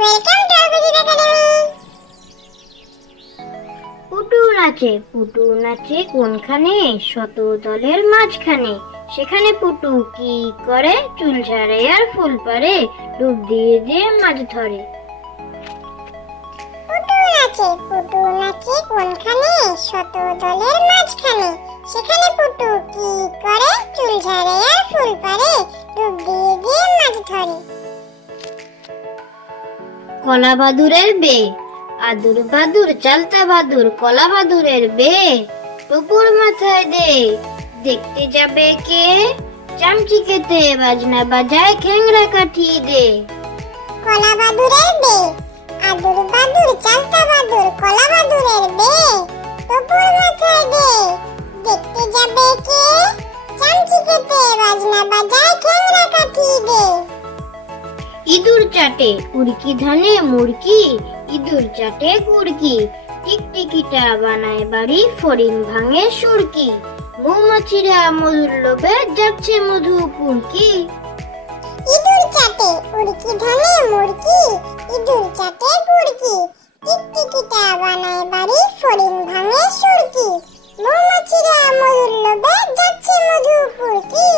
Welcome to Abhijit academy. Putu নাচে কোনখানে? শত দলের মাঝখানে। সেখানে পুটু কি করে? চুল ঝাড়ে আর ফুল পারে, ডুব দিয়ে দিয়ে মাছ ধরে। পুটু নাচে কোনখানে? শত দলের মাঝখানে। সেখানে পুটু কি করে? চুল ঝাড়ে আর ফুল পারে, ডুব দিয়ে দিয়ে মাছ ধরে। কলা বাদুরের বে, আদুর বাদুর চালতা বাদুর, কলা বাদুরের বে টুকুর মাথায় দে। দেখতে যাবে কে? চামচিকেতে বাজনা বাজায়, খেংরা কাঠিয়ে দে। কলা বাদুরের বে, আদুর বাদুর চালতা বাদুর, কলা বাদুরের বে টুকুর মাথায় দে। দেখতে যাবে কে? চামচিকেতে বাজনা বাজায়, খেংরা কাঠিয়ে দে। ইঁদুর চাটে উড়কি ধানে মুড়কি, ইঁদুর চাটে কুড়কি, টিকটিকিটা বানায় বাড়ি, ফড়িং ভাঙে সুরকি। মৌমাছিরা মধুর লোভে যাচ্ছে মধু পুরকি। ইঁদুর চাটে উড়কি ধানে মুড়কি, ইঁদুর চাটে কুড়কি, টিকটিকিটা বানায় বাড়ি, ফড়িং ভাঙে সুরকি। মৌমাছিরা মধুর লোভে যাচ্ছে মধু পুরকি।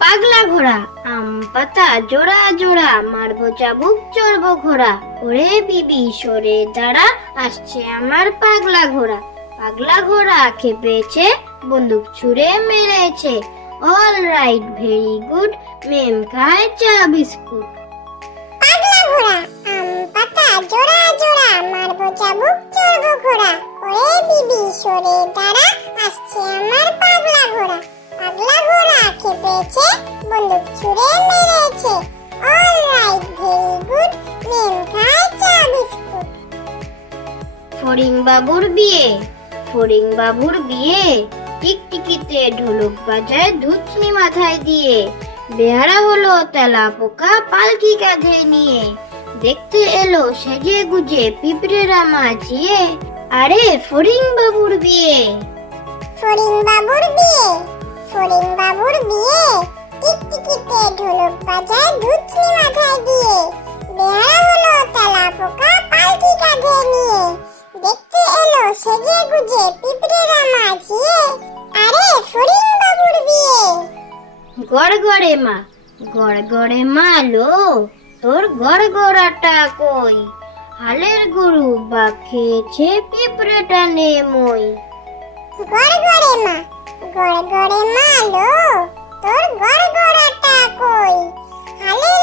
পাগলা ঘোড়া আম পাতা জোড়া জোড়া, মারবো চাবুক চড়বো ঘোড়া। ওরে বিবি সরে দাঁড়া, আসছে আমার পাগলা ঘোড়া। পাগলা ঘোড়া খেপেছে, বন্দুক ছুঁড়ে মেরেছে। অল রাইট ভেরি গুড, মেম খায় চা বিস্কুট। পাগলা ঘোড়া আম পাতা জোড়া জোড়া, মারবো চাবুক চড়বো ঘোড়া। ওরে বিবি সরে দাঁড়া, আসছে আমার পাগলা ঘোড়া। পাগলা ঘোড়া খেপেছে, বন্দুক ছুঁড়ে মেরেছে। অল রাইট ভেরি গুড, মেম খায় চা বিস্কুট। ফড়িং বাবুর বিয়ে, টিকটিকিতে ঢোলক বাজায়, ধুচনি মাথায় দিয়ে। বেহারা হলো তেলা পোকা পালকি কাঁধে নিয়ে। দেখতে এলো সেজে গুজে পিঁপড়েরা মাছিয়ে, আরে ফড়িং বাবুর বিয়ে। ফড়িং বাবুর বিয়ে, টিকটিকিতে ঢোলক বাজায়, ধুচনি মাথায় দিয়ে। বেহারা হলো তেলা পোকা পালকি কাঁধে নিয়ে। দেখতে এলো সেজে গুজে পিঁপড়েরা মাছিয়ে, আরে ফড়িং বাবুর বিয়ে। গড়গড়ে মা লো, তোর গড়গড়াটা কই? হালের গরু বা খেয়েছে, পিঁপড়েটা নে মই। গড়গড়ে মা লো, তোর গড়গড়াটা কই? হালের